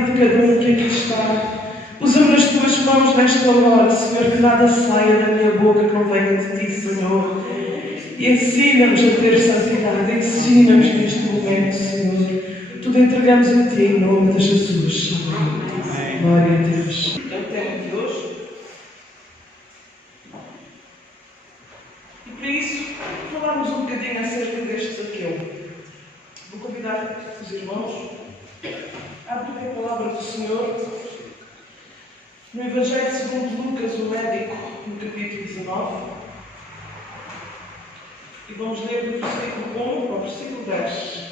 vida de cada um que aqui está. Usa-me nas tuas mãos nesta hora, Senhor, que nada saia da minha boca que não venha de ti, Senhor. E ensina-nos a ter santidade, ensina-nos neste momento, Senhor. Tudo entregamos a ti em nome de Jesus. Amém. Glória a Deus. É o tema de hoje. E para isso, falarmos um bocadinho acerca deste Zaqueu. Vou convidar os irmãos a abrir a palavra do Senhor no Evangelho segundo Lucas, o médico, no capítulo 19. E vamos ler do versículo 1 ao versículo 10.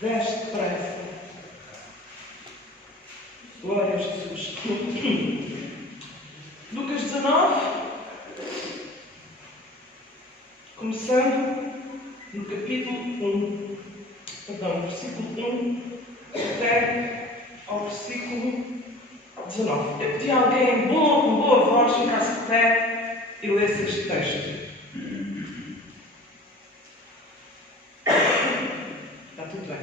10 depressa. Glória a Jesus. Lucas 19, começando no capítulo 1, perdão, versículo 1 até ao versículo 19. Eu pedi a alguém com boa voz ficasse de pé e lesse este texto. Está tudo bem.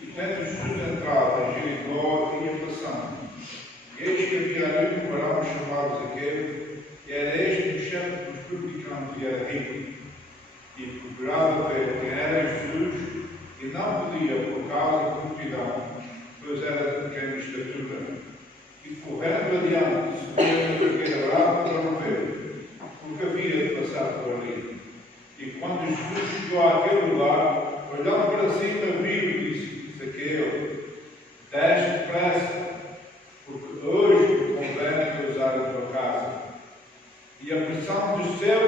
E tendo Jesus entrado em Jericó, ia passando. Eis que havia ali um varão chamado Zaqueu, e era este o chefe dos publicanos e era rico. E procurava ver quem era Jesus, e não podia por causa da multidão, pois era de pequena estatura. E correndo adiante, subia na figueira brava para não ver, porque havia de passar por ali. E quando Jesus chegou àquele lugar, olhando para cima, viu e disse: Zaqueu, desce depressa, porque hoje convém usar a tua casa. E a pressão desceu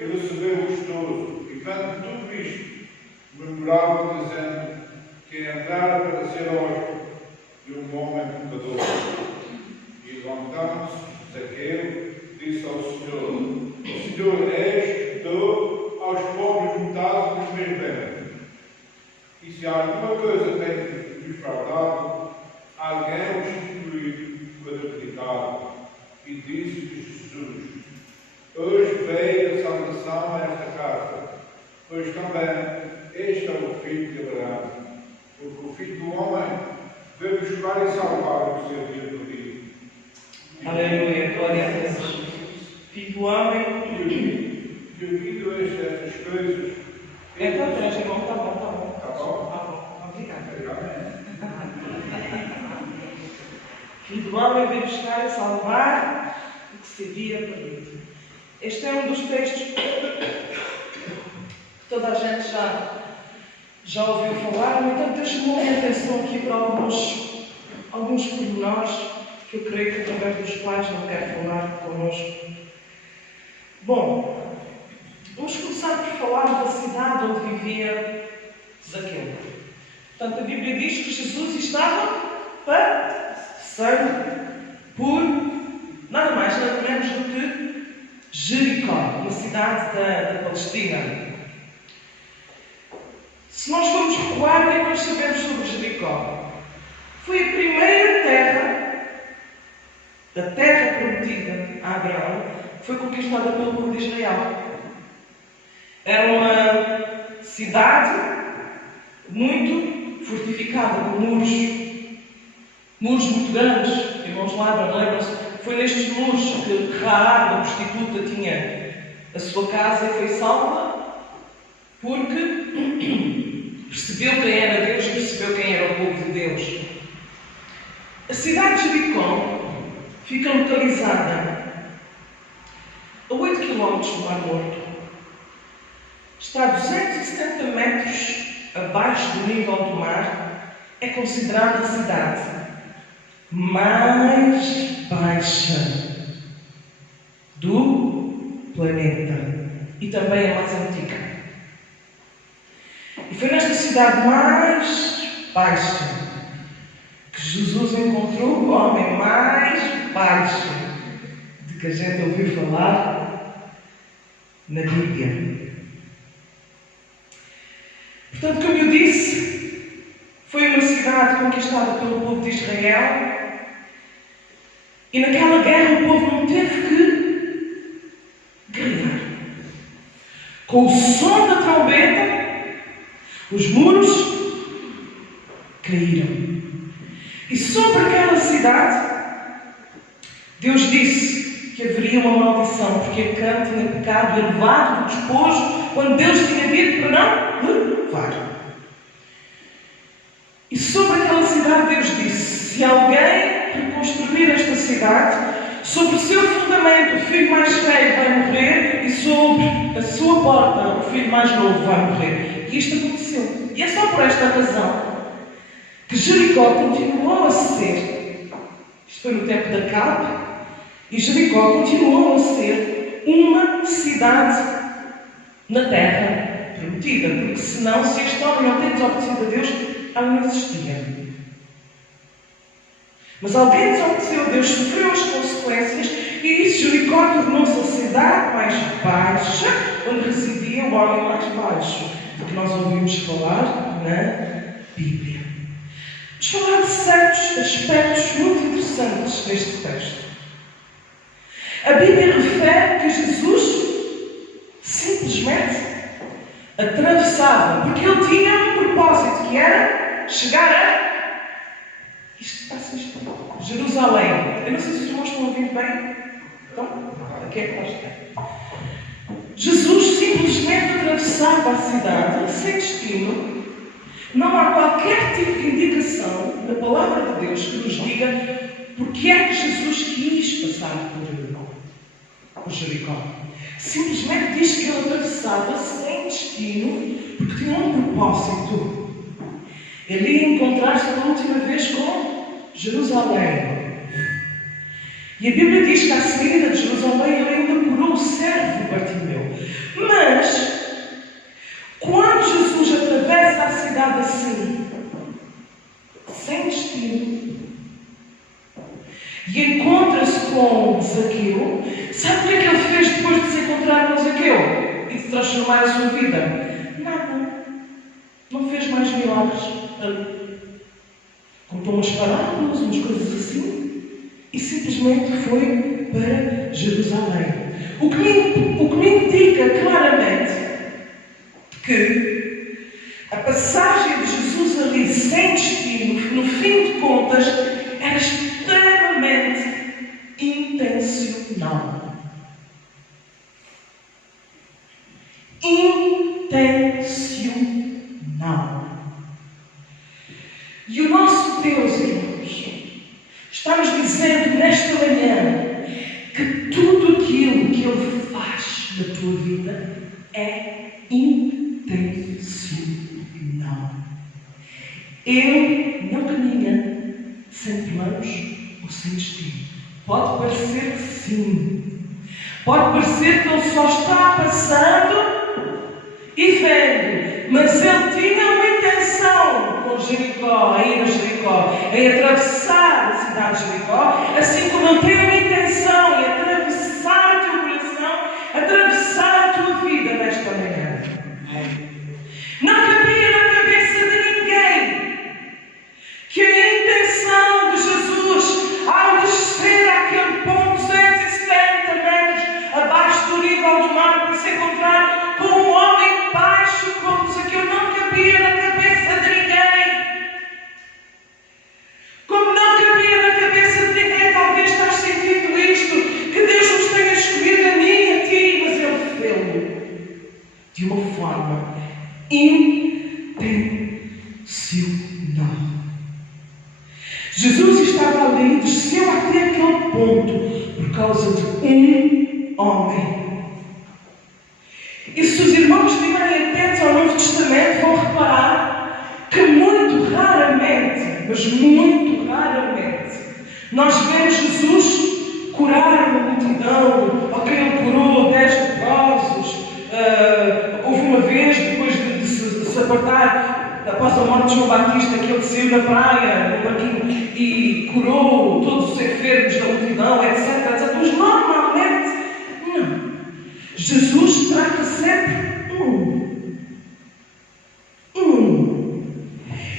e recebeu o gostoso. E vendo tudo isto, murmurava dizendo que entrara para ser hóspede de um homem pecador. E levantando-se, Zaqueu disse ao Senhor: Senhor, eis que dou aos pobres metade dos meus bens. E se alguma coisa tem lhe faltado, alguém o restituir quadruplicado. E disse-lhe Jesus: Hoje veio a salvação a esta casa, pois também este é o filho de Abraão, porque o Filho do Homem veio buscar e salvar o que se havia perdido. Aleluia, glória a Deus. Filho do homem. Devido a estas coisas. Então, três, irmão, tá bom. Tá bom? Tá bom, obrigado. Obrigado. Filho do homem veio buscar e salvar o que se havia perdido. Este é um dos textos que toda a gente já ouviu falar, no entanto, chamou a minha atenção aqui para alguns pormenores que eu creio que através dos quais não quero falar connosco. Bom, vamos começar por falar da cidade onde vivia Zaqueu. Portanto, a Bíblia diz que Jesus estava passando por nada mais, nada menos do que Jericó, uma cidade da Palestina. Se nós formos recuar, o que é que nós sabemos sobre Jericó? Foi a primeira terra, a terra prometida a Abraão, que foi conquistada pelo povo de Israel. Era uma cidade muito fortificada, com muros muito grandes. Irmãos lá, lembram-se? Foi nestes muros que Raab, a prostituta, tinha a sua casa e foi salva, porque percebeu quem era Deus e percebeu quem era o povo de Deus. A cidade de Jericó fica localizada a 8 km do Mar Morto. Está a 270 metros abaixo do nível do mar. É considerada a cidade mais baixa do planeta e também a mais antiga. E foi nesta cidade mais baixa que Jesus encontrou o homem mais baixo de que a gente ouviu falar na Bíblia. Portanto, como eu disse, foi uma cidade conquistada pelo povo de Israel. E naquela guerra o povo não teve que guerrear. Com o som da trombeta, Os muros caíram. E sobre aquela cidade, Deus disse que haveria uma maldição, porque Acã tinha pecado e levado o despojo quando Deus tinha dito para não levar. E sobre aquela cidade Deus disse: se alguém reconstruir esta cidade, sobre o seu fundamento o filho mais velho vai morrer e sobre a sua porta o filho mais novo vai morrer. E isto aconteceu. E é só por esta razão que Jericó continuou a ser, isto foi no tempo da Acabe, e Jericó continuou a ser uma cidade na terra prometida, porque senão, se este homem não tem desobedecido a Deus, ela não existia. Mas alguém desobedeceu a Deus, sofreu as consequências, e isso, Jericó tornou-se a cidade mais baixa, onde residia o homem mais baixo, do que nós ouvimos falar na Bíblia. Vamos falar de certos aspectos muito interessantes neste texto. A Bíblia refere que Jesus simplesmente atravessava, porque ele tinha um propósito, que era chegar a... Isto está-se Jerusalém. Eu não sei se os irmãos estão ouvindo bem. Então, aqui é que nós temos. Jesus simplesmente atravessava a cidade sem destino. Não há qualquer tipo de indicação na palavra de Deus que nos diga porque é que Jesus quis passar por Jericó. Simplesmente diz que ele atravessava sem destino porque tinha um propósito. Ele ia encontrar-se pela última vez com Jerusalém. E a Bíblia diz que à saída de Jerusalém ele ainda curou o servo Bartimeu. Mas, quando Jesus atravessa a cidade assim, sem destino, e encontra-se com Zaqueu, sabe o que é que ele fez depois de se encontrar com Zaqueu e de transformar a sua vida? Nada. Não fez mais milagres. Contou umas parábolas, umas coisas assim, e simplesmente foi para Jerusalém. O que me indica claramente que a passagem de Jesus ali sem destino, no fim de contas, era extremamente intencional. Intencional. E o nosso Deus, irmãos, está-nos dizendo nesta manhã que tudo aquilo que Ele faz na tua vida é intencional. Ele não caminha sem planos ou sem destino. Pode parecer que sim. Pode parecer que Ele só está passando e vendo. Mas Ele tinha uma intenção com Jericó, a ir a Jericó, em atravessar a cidade de Jericó, assim como Ele tem uma intenção em atravessar o teu coração, atravessar a tua vida nesta manhã. Não cabia na cabeça de ninguém que a intenção de Jesus, ao descer àquele ponto 170 metros abaixo do nível do mar, para se encontrar com um homem baixo como Zaqueu, não cabia na cabeça de ninguém. Como não cabia na cabeça de ninguém, talvez estás sentindo isto, que Deus nos tenha escolhido a mim e a ti, mas Ele fez-lo de uma forma intencional. Jesus estava ali, desceu até aquele ponto por causa de um homem. E se os irmãos estiverem atentos ao Novo Testamento, vão reparar que muito raramente, mas muito raramente, nós vemos Jesus curar uma multidão. Ok, Ele curou 10 leprosos. Houve uma vez, depois de se apartar, após a morte de João Batista, que ele saiu na praia, no barquinho, e curou todos os enfermos da multidão, etc. Mas normalmente, não. Jesus trata sempre um.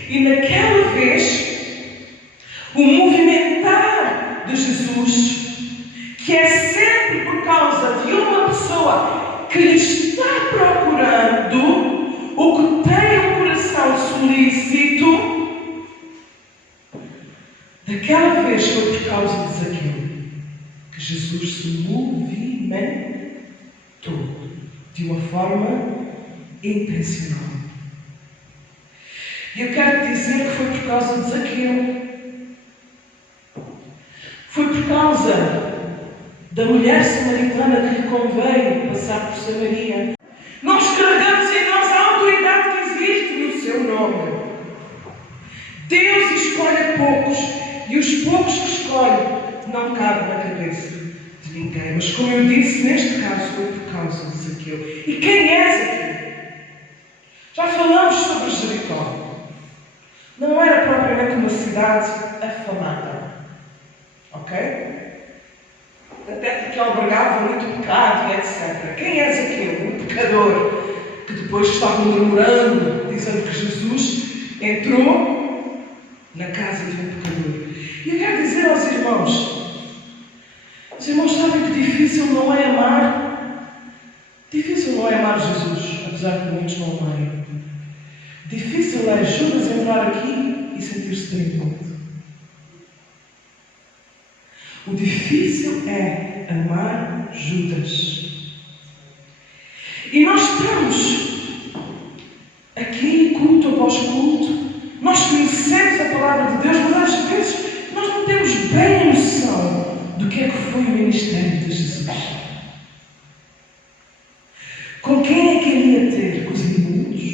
E naquela vez, o movimentar de Jesus, que é sempre por causa de uma pessoa que lhe está procurando, o que tem um coração foi por causa de Zaqueu que Jesus se movimentou de uma forma intencional. E eu quero dizer que foi por causa de Zaqueu. Foi por causa da mulher samaritana que lhe conveio passar por Samaria. Nós carregamos em nós a autoridade que existe no seu nome. Deus escolhe poucos, e os poucos que escolhe não cabem na cabeça de ninguém. Mas como eu disse, neste caso foi por causa de Zaqueu. E quem é Zaqueu? Já falamos sobre Jericó. Não era propriamente uma cidade afamada. Ok? Até porque albergava muito pecado e etc. Quem é Zaqueu? Um pecador que depois estava murmurando, dizendo que Jesus entrou na casa de um pecador. E eu quero dizer aos irmãos, os irmãos sabem que difícil não é amar Jesus, apesar de muitos não amarem. Difícil é Judas entrar aqui e sentir-se triunfante. O difícil é amar Judas. E nós estamos aqui, culto após culto, nós conhecemos a palavra de Deus, mas às vezes nós não temos bem a noção do que é que foi o ministério de Jesus. Com quem é que ele ia ter? Com os imundos?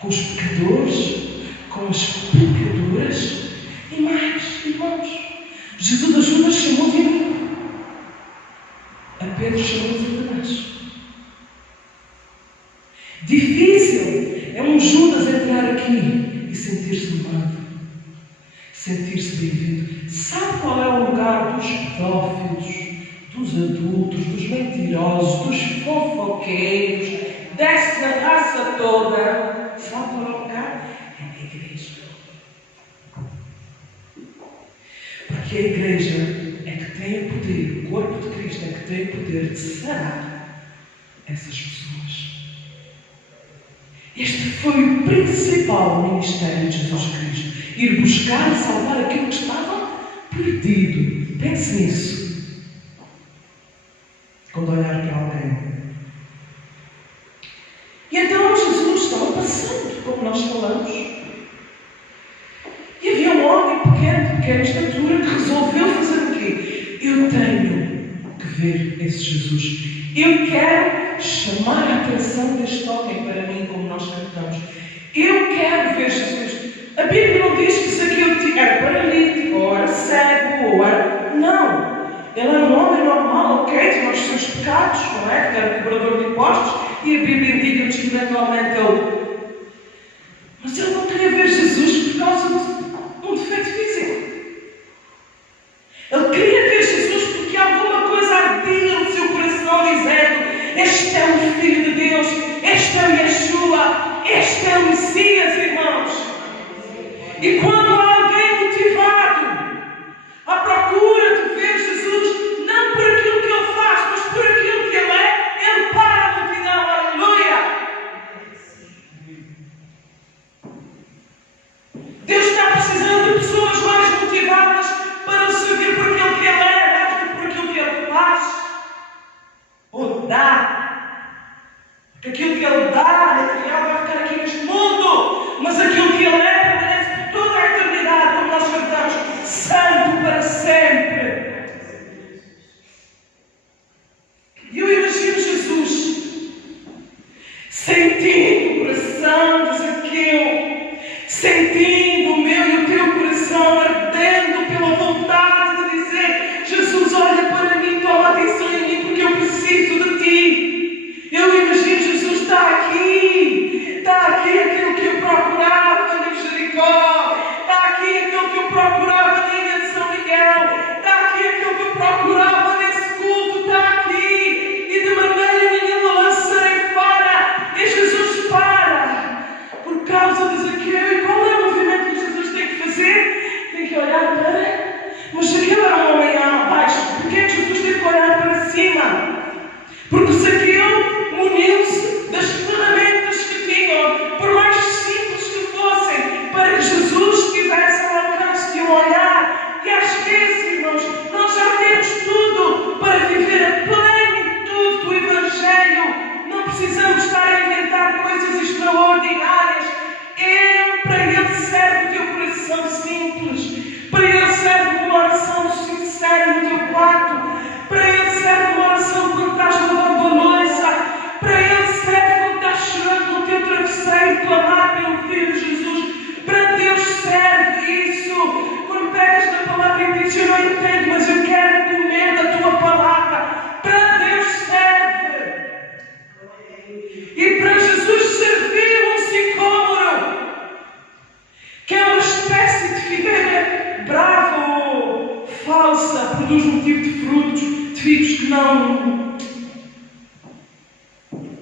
Com os pecadores? Com as pecadoras? E mais, irmãos, Jesus a Judas chamou de amigo. A Pedro chamou de Satanás. Difícil é um Judas entrar aqui e sentir-se amado, sentir-se bem-vindo. Sabe qual é o lugar dos pedófilos, dos adultos, dos mentirosos, dos fofoqueiros, dessa raça toda? Sabe qual é o lugar? É na igreja. Porque a igreja é que tem o poder, o corpo de Cristo é que tem o poder de sarar essas pessoas. Este foi o principal ministério de Jesus Cristo. Ir buscar e salvar aquilo que estava perdido. Pense nisso. Quando olhar para alguém. E então Jesus estava passando, como nós falamos. E havia um homem pequeno, de pequena estatura, que resolveu fazer o quê? Eu tenho que ver esse Jesus. Eu quero chamar a atenção deste homem para mim, como nós cantamos. Eu quero ver Jesus. A Bíblia não diz que Zaqueu era paralítico, ou era cego, ou era... Não. Ele era um homem normal, ok? Tinha os seus pecados, não é? Que era cobrador de impostos. E a Bíblia indica-nos que eventualmente ele... Mas ele não queria ver Jesus por causa de um defeito físico. Ele queria ver Jesus porque alguma coisa ardia no seu coração dizendo: este é o Filho de Deus, este é o Yeshua, este é o Messias, irmãos. E quando há alguém motivado à procura de ver Jesus, não por aquilo que ele faz, mas por aquilo que ele é, ele para a multidão, aleluia! Deus está precisando de pessoas mais motivadas para o servir por aquilo que ele é, mais do que por aquilo que ele faz ou dá. Porque aquilo que ele dá, material, vai ficar aqui neste mundo, mas aquilo que ele é permanece por toda a eternidade, como nós cantamos, santo para sempre. E eu imagino Jesus sentindo o coração de Zaqueu, sentindo o meu e o teu coração ardendo pela vontade de dizer: Jesus, olha para mim, toma atenção em mim, porque eu preciso de ti. Eu imagino Jesus está aqui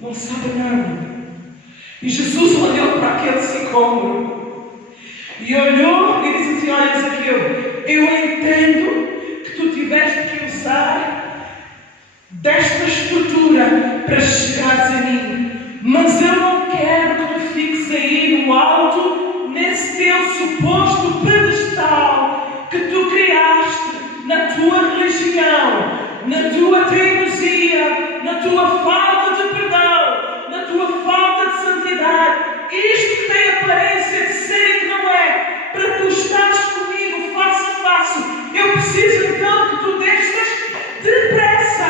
não sabe nada. E Jesus olhou para aquele sicômoro e olhou e disse assim: olha, Zaqueu, eu entendo que tu tiveste que usar desta estrutura para chegares a mim, mas eu não quero que tu fiques aí no alto, nesse teu suposto pedestal que tu criaste na tua religião, na tua teimosia, na tua falta de perdão, na tua falta de santidade. Isto que tem aparência de ser e que não é, para tu estares comigo face a face, eu preciso então que tu desças depressa.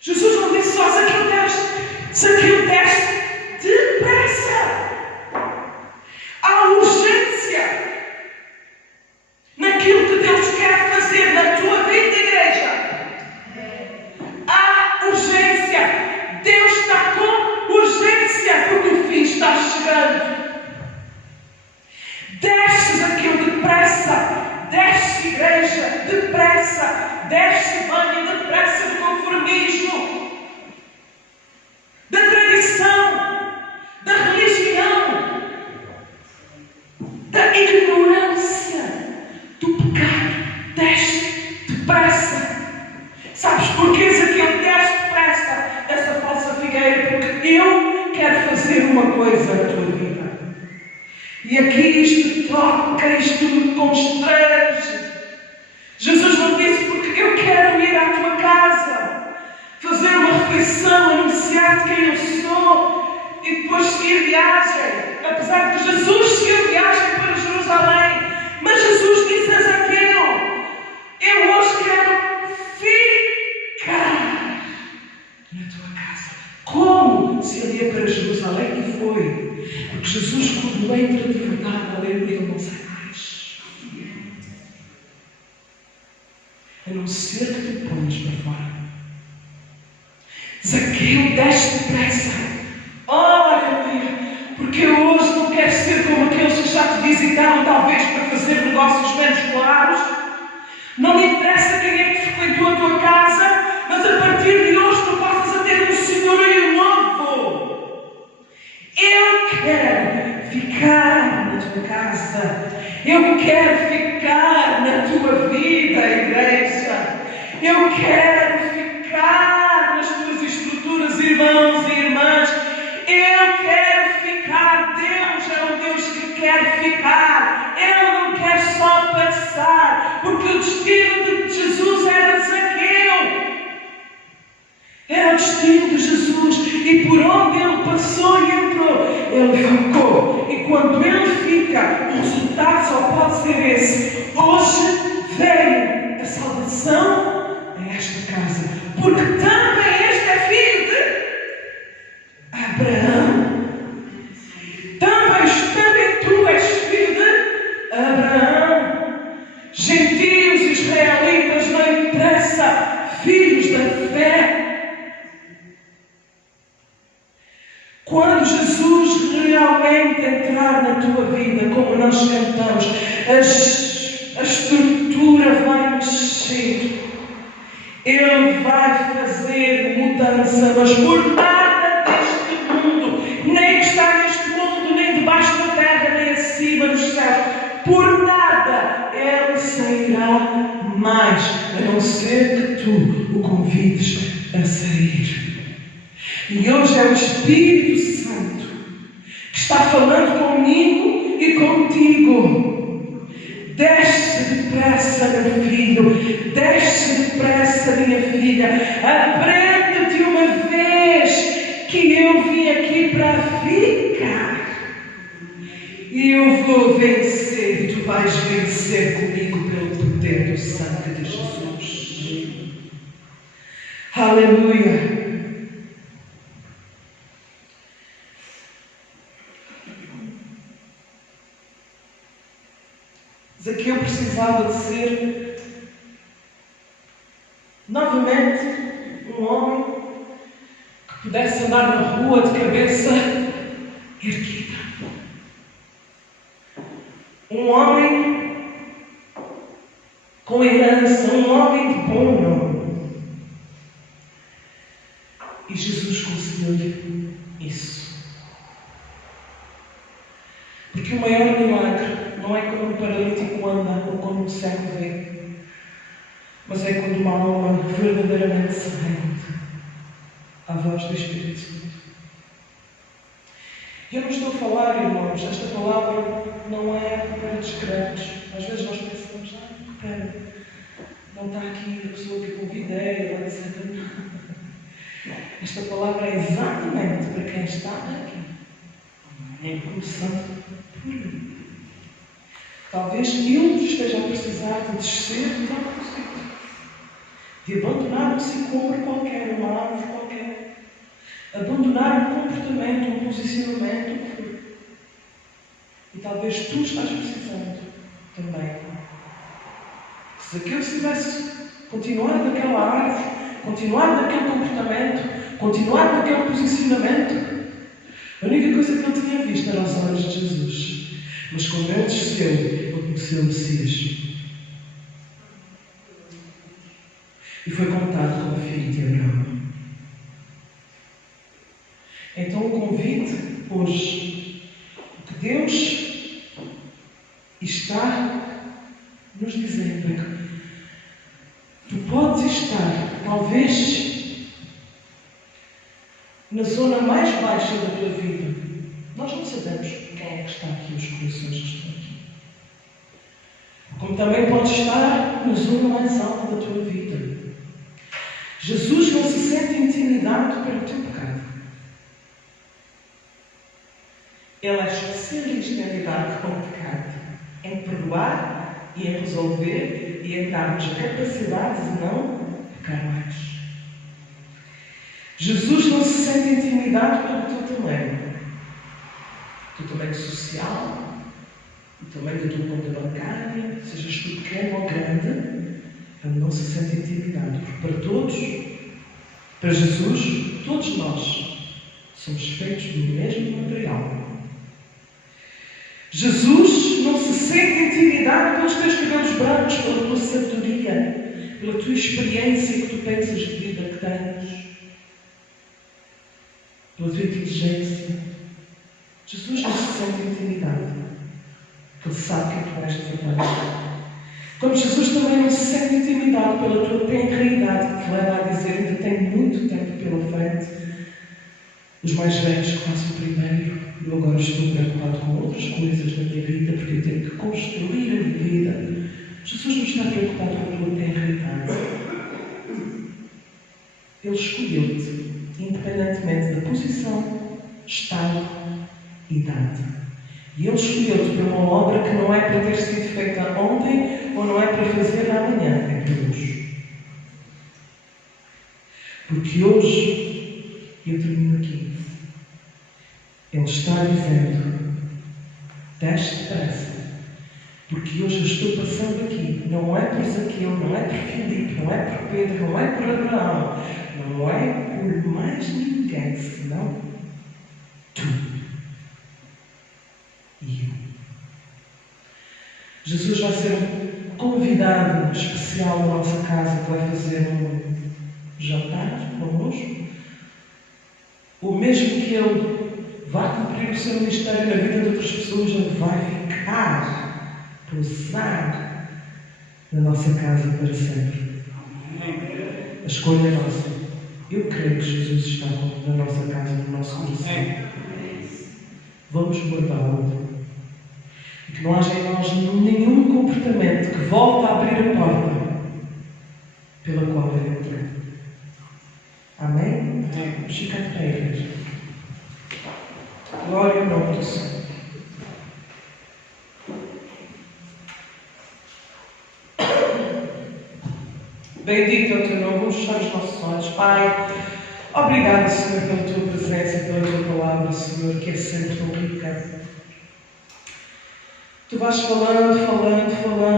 Jesus não disse só Zaqueu desce depressa. Há urgência naquilo que Deus quer fazer na tua vida, igreja. Há urgência. Deus está com urgência porque o fim está chegando. Desce Zaqueu depressa. Desce, igreja, depressa. Desce, mãe, depressa do conformismo, da tradição, da religião, da ignorância, do pecado. Desce depressa. Sabes porquê, Zaqueu? Desce depressa dessa falsa figueira, porque eu quero fazer uma coisa na tua vida. E aqui isto toca, isto me constrange. Jesus não disse porque eu quero ir à tua casa, fazer uma refeição, anunciar-te quem eu sou e depois seguir viagem. Apesar de que Jesus seguiu viagem para Jerusalém, mas Jesus disse a Zaqueu: eu hoje quero ficar na tua casa. Como? Se ele ia para Jerusalém, e foi. Porque Jesus, quando entra de verdade, aleluia, ele não sai mais. A não ser que te ponhas para fora. Zaqueu, desce depressa. Oh, aleluia. Porque eu hoje não quero ser como aqueles que já te visitaram, talvez para fazer negócios menos claros. Não me interessa quem é que frequentou a tua casa, mas a partir de hoje tu passas a ter um senhorio novo. Eu quero ficar na tua casa. Eu quero ficar na tua vida, igreja. Eu quero ficar nas tuas estruturas, irmãos e irmãs. Eu quero ficar. Deus é um Deus que quer ficar. Ele não quer só passar, porque o destino de Jesus era Zaqueu. Era o destino de Jesus, e por onde ele passou e entrou, ele ficou. E quando ele fica, o resultado só pode ser esse. Hoje veio a salvação a esta casa, porque também este é filho de Abraão. Também tu és filho de Abraão. Gentios, israelitas, não interessa, filhos da fé. Quando Jesus realmente entrar na tua vida, como nós cantamos, a estrutura vai mexer. Ele vai fazer mudança, mas por nada deste mundo, nem que está neste mundo, nem debaixo da terra, nem acima dos céus, por nada ele sairá mais, a não ser que tu o convides a sair. E hoje é o Espírito Santo que está falando comigo e contigo. Desce depressa, meu filho. Desce depressa, minha filha. Aprende de uma vez que eu vim aqui para ficar. E eu vou vencer. E tu vais vencer comigo pelo poder do sangue de Jesus. Aleluia. Zaqueu precisava de ser novamente um homem que pudesse andar na rua de cabeça erguida. Um homem com herança, um homem de bom nome. E Jesus concedeu-lhe isso. Porque o maior milagre não é quando um paralítico anda ou quando um cego vê, mas é quando uma alma verdadeiramente se rende à voz do Espírito Santo. Eu não estou a falar, irmãos, esta palavra não é para descrentes. Às vezes nós pensamos, espera, não está aqui a pessoa que eu convidei, etc. Esta palavra é exatamente para quem está aqui. Começando por mim. Talvez eu esteja a precisar de descer de algum sítio, de abandonar um sicômoro qualquer, uma árvore qualquer, abandonar um comportamento, um posicionamento, o que for. E talvez tu estás precisando também. Se aquilo tivesse continuar naquela árvore, continuar naquele comportamento, continuar naquele posicionamento, a única coisa que ele tinha visto era os olhos de Jesus. Mas quando ele desceu, ele conheceu o Messias. E foi contado como filho de Abraão. Então o convite hoje, que Deus está nos dizendo é que tu podes estar, talvez, na zona mais baixa da tua vida. Nós não sabemos quem é que está aqui, os corações que estão aqui. Como também podes estar na zona mais alta da tua vida. Jesus não se sente intimidado pelo teu pecado. Ele é especialista em lidar com o pecado, em perdoar e em resolver e em dar-nos a capacidade de não pecar mais. Jesus não se sente intimidado pelo teu tamanho. O teu tamanho social, o tamanho da tua conta bancária, sejas tu pequeno ou grande, ele não se sente intimidado. Porque para todos, para Jesus, todos nós somos feitos do mesmo material. Jesus não se sente intimidado pelos teus cabelos brancos, pela tua sabedoria, pela tua experiência que tu pensas de vida que tens, pela tua inteligência. Jesus não se sente intimidado, porque ele sabe que tu és de verdade. Como Jesus também não se sente intimidado pela tua tenra-idade, que te leva a dizer ainda tenho muito tempo pela frente. Os mais velhos que façam primeiro. Eu agora estou preocupado com outras coisas na minha vida, porque eu tenho que construir a minha vida. Jesus não está preocupado com a tua tenra-idade. Ele escolheu-te, independentemente da posição, estado e idade. E Ele escolheu-te para uma obra que não é para ter sido feita ontem ou não é para fazer amanhã, é para hoje. Porque hoje, eu termino aqui, Ele está dizendo, desce depressa, porque hoje eu estou passando aqui, não é por Zaqueu, não é por Filipe, não é por Pedro, não é por Abraão, não é por mais ninguém, senão tu e eu. Jesus vai ser um convidado especial na nossa casa, que vai fazer um jantar connosco, ou mesmo que Ele vai cumprir o seu ministério na vida de outras pessoas, Ele vai ficar, pousar na nossa casa para sempre. A escolha é nossa. Eu creio que Jesus está na nossa casa, no nosso coração. Vamos guardá-lo. E que não haja em nós nenhum comportamento que volte a abrir a porta pela qual Ele entrou. Amém? Vamos ficar de pé, igreja. Glória ao nome do Senhor. Bendito é o teu nome. Vamos fechar os nossos olhos. Pai, obrigado, Senhor, pela tua presença e pela tua palavra, Senhor, que é sempre tão rica. Tu vais falando.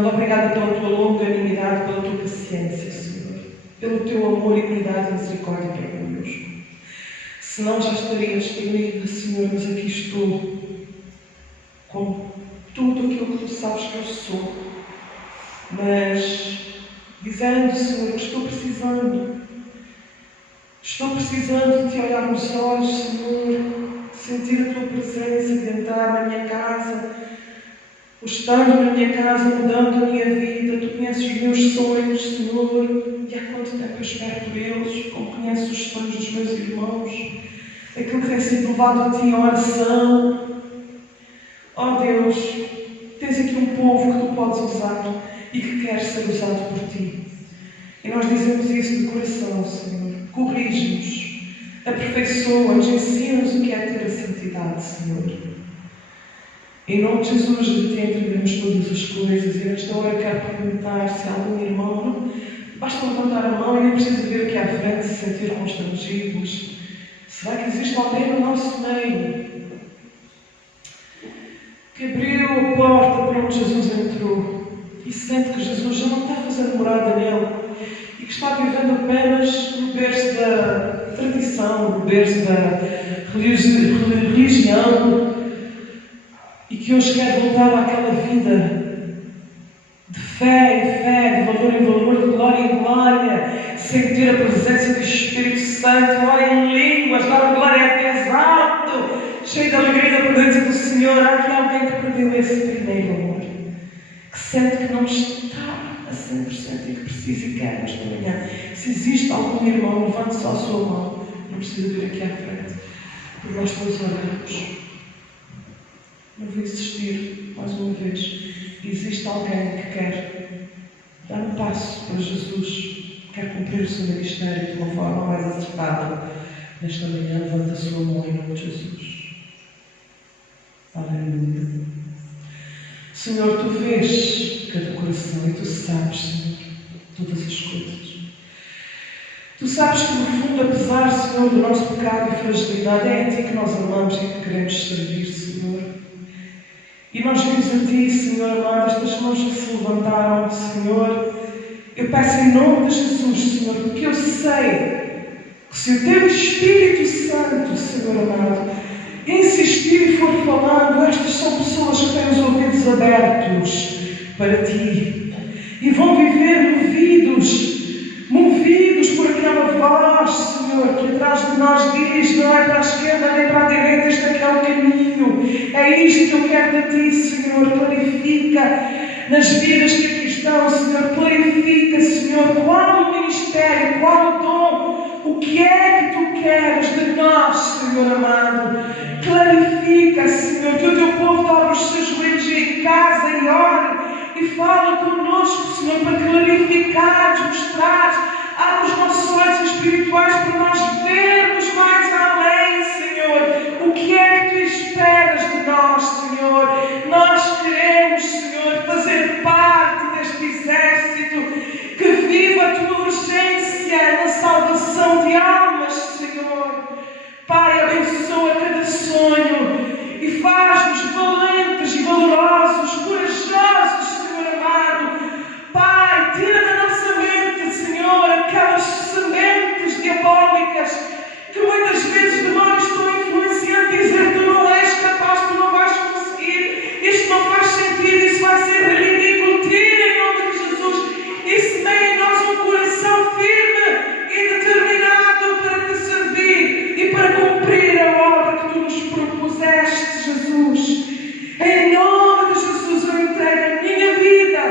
Obrigada pela tua longanimidade, pela tua paciência, Senhor. Pelo teu amor, unidade e misericórdia para connosco. Senão já estarias comigo, Senhor, mas aqui estou com tudo aquilo que tu sabes que eu sou. mas dizendo, Senhor, que estou precisando de Te olhar nos olhos, Senhor, de sentir a Tua presença, de entrar na minha casa, ou estando na minha casa, mudando a minha vida. Tu conheces os meus sonhos, Senhor, e há quanto tempo eu espero por eles, como conheces os sonhos dos meus irmãos, aquilo que tem sido levado a Ti em oração. Oh Deus, tens aqui um povo que Tu podes usar e que quer ser usado por Ti. E nós dizemos isso de coração, Senhor. Corrige-nos, aperfeiçoa-nos, ensina-nos o que é ter a santidade, Senhor. Em nome de Jesus, de Ti entregamos todas as coisas. E nesta hora quero perguntar se há algum irmão, basta levantar a mão e nem precisa vir aqui à frente se sentir constrangidos. Será que existe alguém no nosso meio que abriu a porta para onde Jesus entrou e sente que Jesus já não está a fazer morada nele e que está vivendo apenas no berço da tradição, no berço da religião, e que hoje quer voltar àquela vida de fé em fé, de valor em valor, de glória em glória, sentir a presença do Espírito Santo, ora em línguas, dar glória a Deus alto, cheio de alegria da presença do Senhor. Há aqui alguém que perdeu esse primeiro amor, que sente que não está a 100% e que precisa e quer nesta manhã. Se existe algum irmão, levante só a sua mão, não precisa vir aqui à frente, porque nós todos oramos. Não vou insistir mais uma vez. Existe alguém que quer dar um passo para Jesus, quer cumprir o seu ministério de uma forma mais acertada. Nesta manhã, levanta a sua mão em nome de Jesus. Aleluia. Senhor, Tu vês cada coração e Tu sabes, Senhor, todas as coisas. Tu sabes que, no fundo, apesar, Senhor, do nosso pecado e fragilidade, é a Ti que nós amamos e que queremos servir, Senhor. E nós vimos a Ti, Senhor amado, estas mãos que se levantaram, Senhor. Eu peço em nome de Jesus, Senhor, porque eu sei que se o Teu Espírito Santo, Senhor amado, insistir e for falando, estas são pessoas que têm os ouvidos abertos para Ti e vão viver movidos por aquela voz, Senhor, que atrás de nós diz: não é para a esquerda nem para a direita, este aqui é o caminho. É isto que eu quero de Ti, Senhor. Clarifica nas vidas que aqui estão, Senhor. Clarifica, Senhor, qual o ministério, qual o dom, o que é que Tu queres de nós, Senhor amado. Clarifica, Senhor, que o Teu povo dobre os seus joelhos em casa e ore e fala conosco, Senhor, para clarificar, mostrar, abre os nossos olhos espirituais para nós vermos mais além, Senhor. O que é que Tu esperas de nós, Senhor? Nós queremos, Senhor, fazer parte deste exército que vive a Tua urgência na salvação de almas, Senhor. Pai, abençoa cada sonho e faz-nos valentes e valorosos, corajosos, Senhor amado. Pai, tira da nossa mente, Senhor, aquelas sementes diabólicas que muitas vezes de nós estão influenciando e dizer: tu não és capaz, tu não vais conseguir, isto não faz sentido, isso vai ser ridículo. Tira em nome de Jesus e semeia em nós um coração firme e determinado para Te servir e para cumprir a obra que Tu nos propuseste, Jesus. Em nome de Jesus eu entrego a minha vida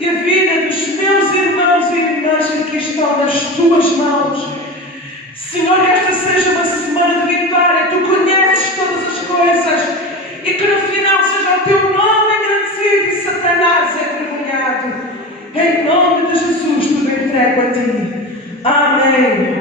e a vida dos meus irmãos e irmãs que aqui estão nas Tuas mãos. Senhor, que esta seja uma semana de vitória. Tu conheces todas as coisas e que no final seja o Teu nome agradecido e Satanás envergonhado. Em nome de Jesus tudo entrego a Ti. Amém.